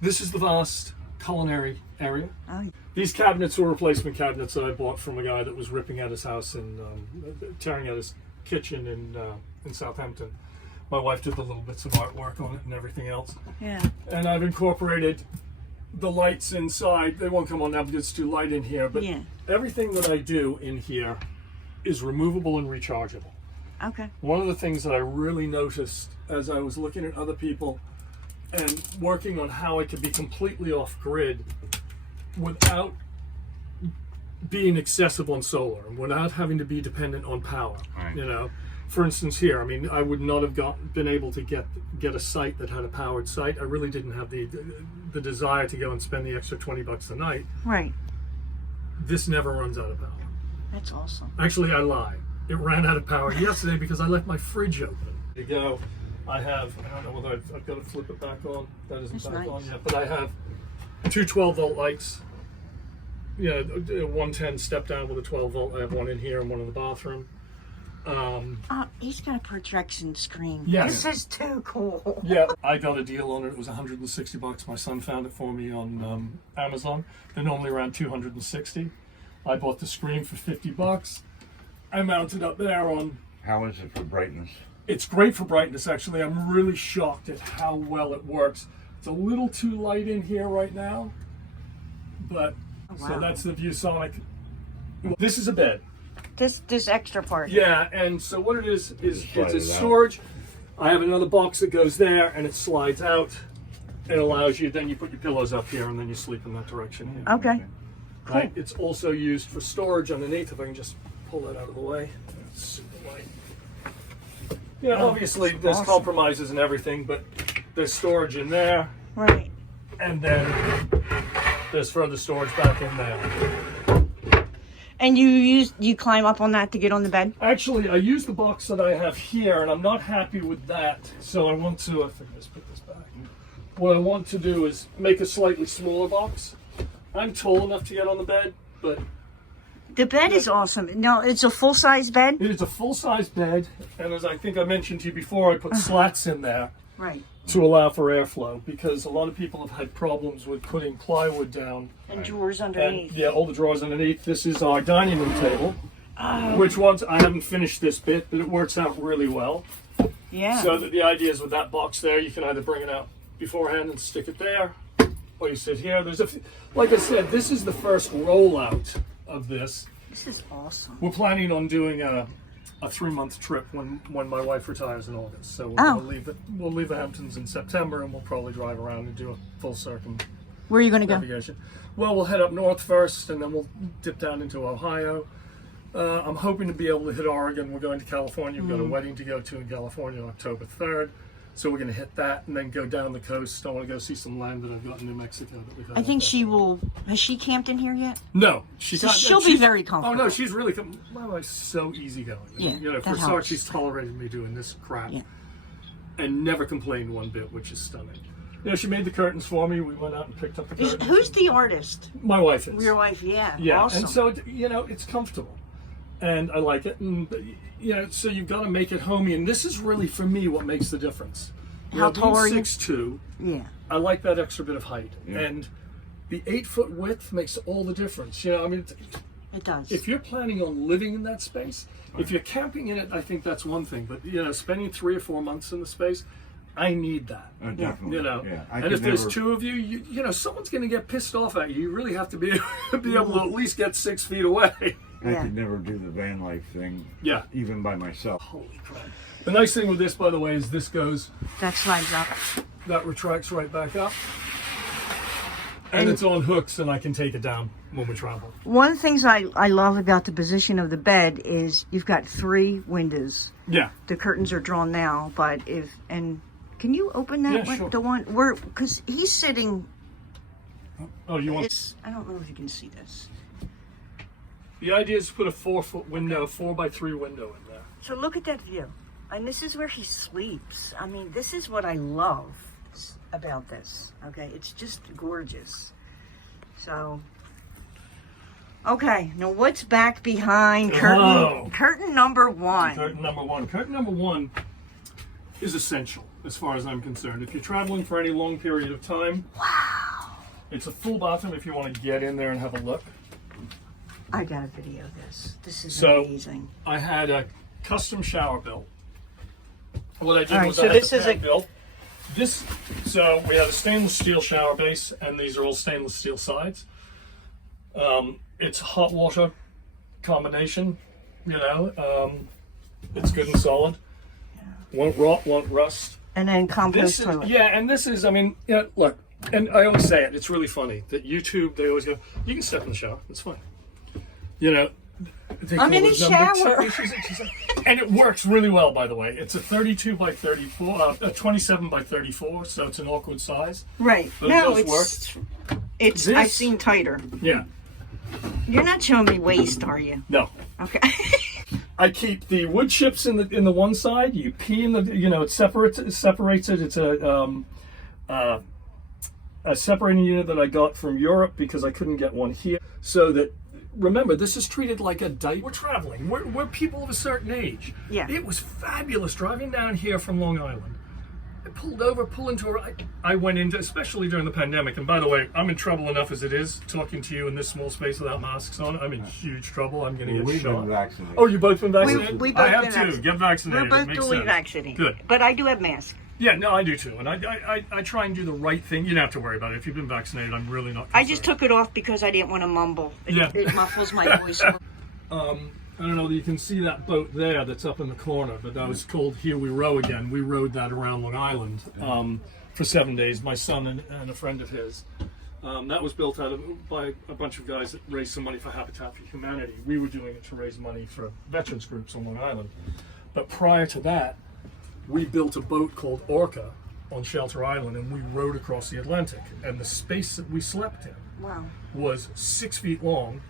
This is the vast culinary area. Oh, These cabinets were replacement cabinets that I bought from a guy that was ripping out his house and tearing out his kitchen in Southampton. My wife did the little bits of artwork on it and everything else. yeah. And I've incorporated the lights inside. They won't come on now because it's too light in here, but Yeah. everything that I do in here is removable and rechargeable. Okay. One of the things that I really noticed as I was looking at other people and working on how I could be completely off grid without being excessive on solar and without having to be dependent on power. Right. You know, for instance, here, I mean, I would not have been able to get a site that had a powered site. I really didn't have the desire to go and spend the extra $20 a night. Right. This never runs out of power. That's awesome. Actually, I lied. It ran out of power yesterday because I left my fridge open. There you go. I have, I don't know whether I've got to flip it back on. That isn't That's back nice. on yet, but I have two 12-volt lights. Yeah, 110 step down with a 12-volt. I have one in here and one in the bathroom. He's got a projection screen. Yes. This is too cool. Yeah, I got a deal on it. It was $160. My son found it for me on Amazon. They're normally around $260. I bought the screen for $50. I mounted up there on. How is it for brightness? It's great for brightness, actually. I'm really shocked at how well it works. It's a little too light in here right now, but wow. so that's the ViewSonic. This is a bed. This extra part. Yeah, and so what it is slide it's a it out. storage. I have another box that goes there, and it slides out. It allows you, then you put your pillows up here, and then you sleep in that direction here. Okay. Cool. Right? It's also used for storage underneath, if I can just pull that out of the way. It's super light. Yeah, obviously that's there's awesome. compromises and everything, but there's storage in there, Right. and then there's further storage back in there. And you climb up on that to get on the bed? Actually, I use the box that I have here, and I'm not happy with that, so I want to, I think let's put this back. What I want to do is make a slightly smaller box. I'm tall enough to get on the bed, but The bed is awesome. No, it's a full-size bed? it is a full-size bed, and as I think I mentioned to you before, I put slats in there Right. to allow for airflow, because a lot of people have had problems with putting plywood down. And drawers And underneath. yeah, all the drawers underneath. This is our dining room table, which once I haven't finished this bit, but it works out really well. Yeah. So that the idea is with that box there, you can either bring it out beforehand and stick it there, or you sit here. Like I said, this is the first rollout of this. This is awesome. We're planning on doing a 3-month trip when my wife retires in August. So Oh. we'll leave the Hamptons in September, and we'll probably drive around and do a full Where are you going to go? navigation. Well, we'll head up north first, and then we'll dip down into Ohio. I'm hoping to be able to hit Oregon. We're going to California. We've got a wedding to go to in California on October 3rd. So we're going to hit that and then go down the coast. I want to go see some land that I've got in New Mexico. That we've had I think up she there. will. Has she camped in here yet? No, she's So not. she'll be she's- very Oh comfortable. no, she's really. My wife's so easygoing. Yeah, You know, for that a start, helps. she's tolerated me doing this crap, Yeah. and never complained one bit, which is stunning. You know, she made the curtains for me. We went out and picked up the curtains. Who's the artist? My wife is. Your wife, yeah. Yeah, Awesome. and so it's comfortable, and I like it, and so you've got to make it homey, and this is really for me what makes the difference. How tall are you? 6'2". Yeah. I like that extra bit of height, Yeah. and the 8-foot width makes all the difference. You know, I mean, It does. if you're planning on living in that space, if you're camping in it, I think that's one thing. But spending 3 or 4 months in the space, I need that. Definitely. You know, Yeah. and if there's two of you, you know, someone's going to get pissed off at you. You really have to be able to at least get 6 feet away. I Yeah. could never do the van life thing. Yeah. Even by myself. Holy crap! The nice thing with this, by the way, is this goes, That slides up. that retracts right back up, and it's on hooks, and I can take it down when we travel. One of the things I love about the position of the bed is you've got 3 windows. Yeah. The curtains are drawn now, but can you open that Yeah, sure. the one where, because he's sitting, Oh, you want? I don't know if you can see this. The idea is to put a 4-foot window, 4x3 window in there. So look at that view. And this is where he sleeps. I mean, this is what I love about this. Okay, it's just gorgeous. So, okay, now what's back behind curtain number 1? Curtain number 1. Curtain number 1 is essential as far as I'm concerned. If you're traveling for any long period of time, It's a full bathroom if you want to get in there and have a look. I gotta video this. This is So, amazing. I had a custom shower built. What I did All right, was so I had this the is pan a- built. So we have a stainless steel shower base, and these are all stainless steel sides. It's hot water combination, it's good and solid. Won't rot, won't rust. And then compost This is, toilet. yeah, and this is, I mean, look, and I always say it, it's really funny that YouTube, they always go, you can step in the shower, it's fine. They I'm call in it the number shower. 2. And it works really well, by the way. It's a 32 by 34, a 27 by 34, so it's an awkward size. Right. But it No, does it's This- I've seen tighter. Yeah, You're not showing me waist, are you? no. Okay. I keep the wood chips in the one side. You pee in the, it separates it. It's a separating unit that I got from Europe because I couldn't get one here. So that, remember, this is treated like a diaper. We're traveling. We're people of a certain age. Yeah. It was fabulous driving down here from Long Island. I pull into a, I went into, especially during the pandemic, and by the way, I'm in trouble enough as it is, talking to you in this small space without masks on. I'm in huge trouble. I'm going to get We've shot. been vaccinated. Oh, you both been vaccinated? we both I have been too. vaccinated. Get vaccinated. We're both It makes duly sense. vaccinated. Good. But I do have masks. Yeah, no, I do too. And I try and do the right thing. You don't have to worry about it. If you've been vaccinated, I'm really not concerned. I just took it off because I didn't want to mumble. Yeah. It muffles my voice. I don't know, you can see that boat there that's up in the corner, but that was called Here We Row Again. We rowed that around Long Island for 7 days, my son and a friend of his. That was built by a bunch of guys that raised some money for Habitat for Humanity. We were doing it to raise money for veterans groups on Long Island. But prior to that, we built a boat called Orca on Shelter Island, and we rowed across the Atlantic. And the space that we slept in Wow. was 6 feet long,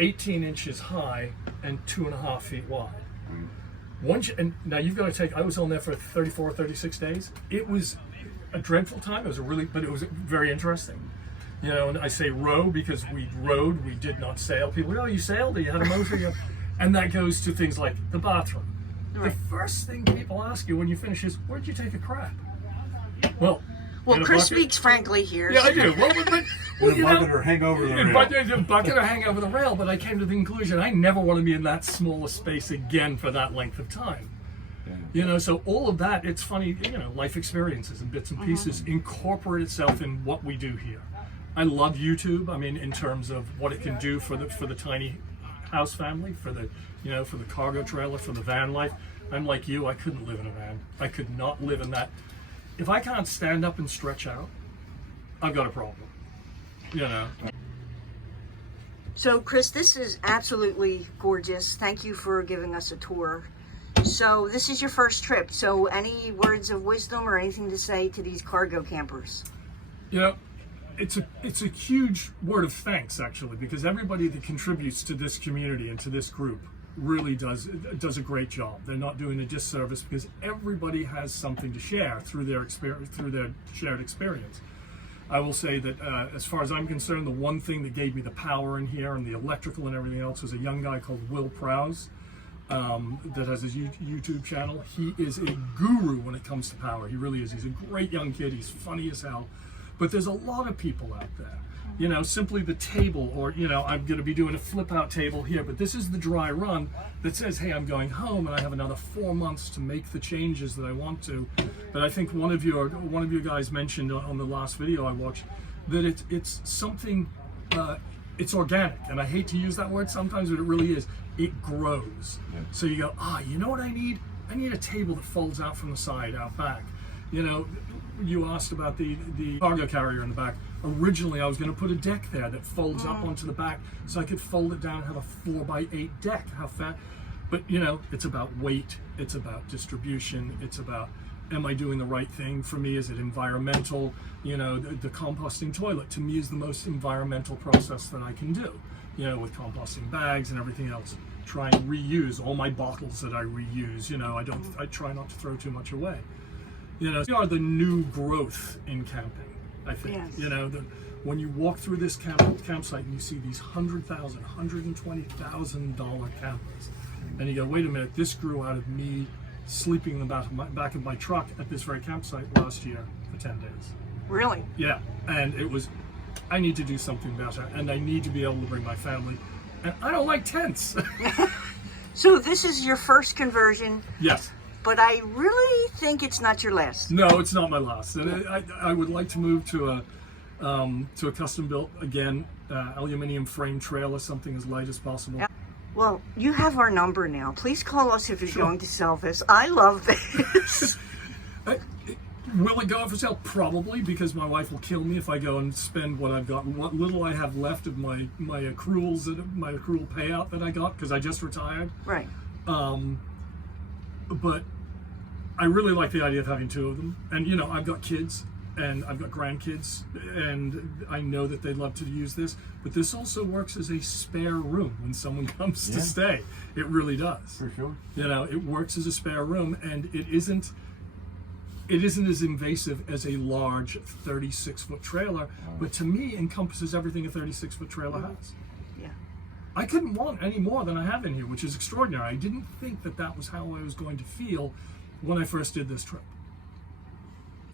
18 inches high, and 2.5 feet wide. And now you've got to take, I was on there for 34 or 36 days. It was a dreadful time. It was but it was very interesting. And I say row because we rowed, we did not sail. People go, oh, you sailed, or you had a motor, and that goes to things like the bathroom. Right. The first thing people ask you when you finish is, where'd you take a crap? Well, in a Chris bucket. speaks frankly here. Yeah, I do. Well, In a bucket or hang over the rail. Bucket or hang over the rail, but I came to the conclusion I never want to be in that small a space again for that length of time. So all of that, it's funny, life experiences and bits and pieces incorporate itself in what we do here. I love YouTube. I mean, in terms of what it can do for the tiny house family, for the cargo trailer, for the van life. I'm like you, I couldn't live in a van. I could not live in that. If I can't stand up and stretch out, I've got a problem. So, Chris, this is absolutely gorgeous. Thank you for giving us a tour. So, this is your first trip. So, any words of wisdom or anything to say to these cargo campers? It's a huge word of thanks, actually, because everybody that contributes to this community and to this group really does a great job. They're not doing a disservice because everybody has something to share through their experience, through their shared experience. I will say that as far as I'm concerned, the one thing that gave me the power in here and the electrical and everything else was a young guy called Will Prowse that has his YouTube channel. He is a guru when it comes to power. He really is. He's a great young kid. He's funny as hell. But there's a lot of people out there. Simply the table, or, I'm going to be doing a flip out table here, but this is the dry run that says, hey, I'm going home and I have another 4 months to make the changes that I want to. But I think one of you guys mentioned on the last video I watched that it's something, it's organic. And I hate to use that word sometimes, but it really is. It grows. Yeah. So you go, you know what I need? I need a table that folds out from the side, out back. You asked about the cargo carrier in the back. Originally, I was going to put a deck there that folds up onto the back so I could fold it down and have a 4x8 deck. How fat? But, it's about weight. It's about distribution. It's about, am I doing the right thing? For me, is it environmental? The composting toilet, to me, is the most environmental process that I can do. With composting bags and everything else. Try and reuse all my bottles that I reuse. I try not to throw too much away. We are the new growth in camping, I think. Yes. When you walk through this campsite and you see these $100,000, $120,000 campers, and you go, wait a minute, this grew out of me sleeping in the back of my truck at this very campsite last year for 10 days. Really? Yeah, and it was I need to do something better, and I need to be able to bring my family. And I don't like tents. So this is your first conversion, Yes. but I really think it's not your last. No, it's not my last. And I would like to move to a custom built, again, aluminum frame trailer, something as light as possible. Well, you have our number now. Please call us if you're going to sell this. I love this. Will it go up for sale? Probably, because my wife will kill me if I go and spend what I've got, what little I have left of my accruals, my accrual payout that I got, because I just retired. Right. But I really like the idea of having two of them. And, you know, I've got kids and I've got grandkids, and I know that they'd love to use this. But this also works as a spare room when someone comes to stay. It really does. For sure. You know, it works as a spare room, and it isn't as invasive as a large 36-foot trailer, but to me encompasses everything a 36-foot trailer has. Yeah. I couldn't want any more than I have in here, which is extraordinary. I didn't think that was how I was going to feel when I first did this trip.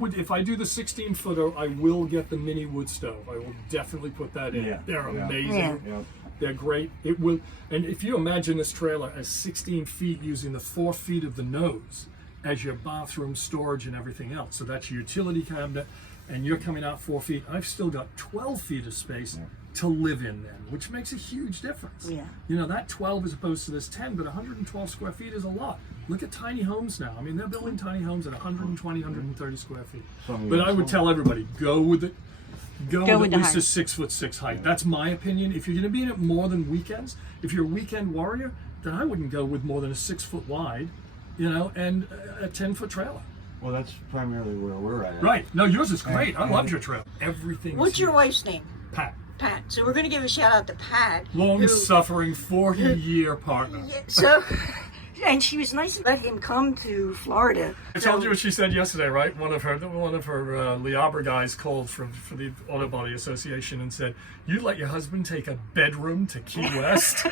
If I do the 16-footer, I will get the mini wood stove. I will definitely put that in. Yeah. They're amazing. Yeah. They're great. It will, and if you imagine this trailer as 16 feet using the 4 feet of the nose as your bathroom storage and everything else. So that's your utility cabinet, and you're coming out 4 feet. I've still got 12 feet of space to live in then, which makes a huge difference. Yeah. You know, that 12 as opposed to this 10, but 112 square feet is a lot. Look at tiny homes now. I mean, they're building tiny homes at 120, 130 square feet. But I would tell everybody, go with it. Go with at least a 6'6" height. That's my opinion. If you're going to be in it more than weekends, if you're a weekend warrior, then I wouldn't go with more than a 6 foot wide, you know, and a 10-foot trailer. Well, that's primarily where we're at. Right. No, yours is great. I loved your trailer. Everything. What's your wife's name? Pat. Pat. So we're going to give a shout out to Pat. Long-suffering 40-year partner. Yeah, so, and she was nice to let him come to Florida. I told you what she said yesterday, right? One of her Liabra guys called for the Auto Body Association and said, "You let your husband take a bedroom to Key West."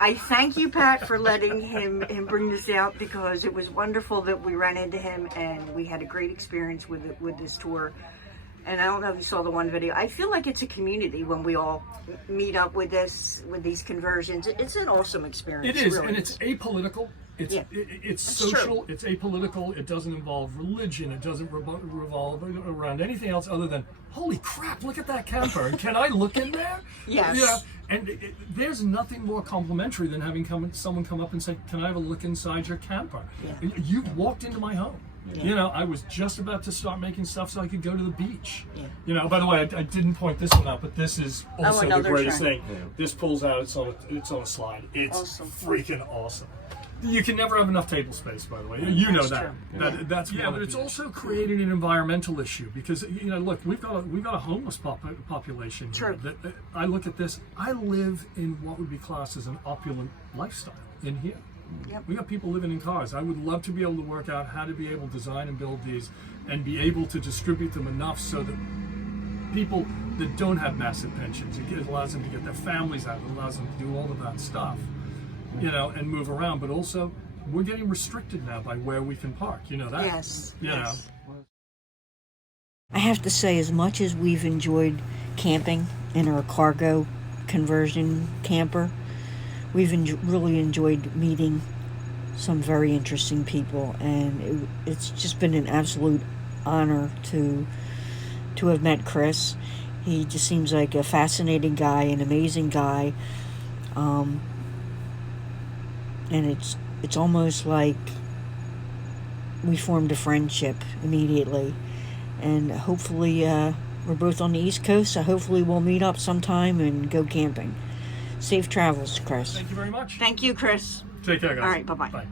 I thank you, Pat, for letting him bring this out, because it was wonderful that we ran into him and we had a great experience with this tour. And I don't know if you saw the one video. I feel like it's a community when we all meet up with these conversions. It's an awesome experience. It is, really. and it's apolitical. It's That's social. true. It's apolitical. It doesn't involve religion. It doesn't revolve around anything else other than, holy crap, look at that camper, and can I look in there? Yes. You know, and there's nothing more complimentary than having someone come up and say, "Can I have a look inside your camper?" Yeah. You've walked into my home. Yeah. You know, I was just about to start making stuff so I could go to the beach. Yeah. You know, by the way, I didn't point this one out, but this is also the another greatest trend. thing. This pulls out. It's on a slide. It's Awesome. freaking awesome. You can never have enough table space, by the way. You know That's that. true. That's but it's also creating an environmental issue, because, you know, look, we've got a homeless population. True. Here that I look at this. I live in what would be classed as an opulent lifestyle in here. Yep. We got people living in cars. I would love to be able to work out how to be able to design and build these and be able to distribute them enough so that people that don't have massive pensions, it allows them to get their families out, it allows them to do all of that stuff, you know, and move around. But also, we're getting restricted now by where we can park. You know that? Yes. You know. I have to say, as much as we've enjoyed camping in our cargo conversion camper, we've really enjoyed meeting some very interesting people, and it's just been an absolute honor to have met Chris. He just seems like a fascinating guy, an amazing guy, and it's almost like we formed a friendship immediately. And hopefully we're both on the East Coast, so hopefully we'll meet up sometime and go camping. Safe travels, Chris. Thank you very much. Thank you, Chris. Take care, guys. All right, bye-bye. Bye.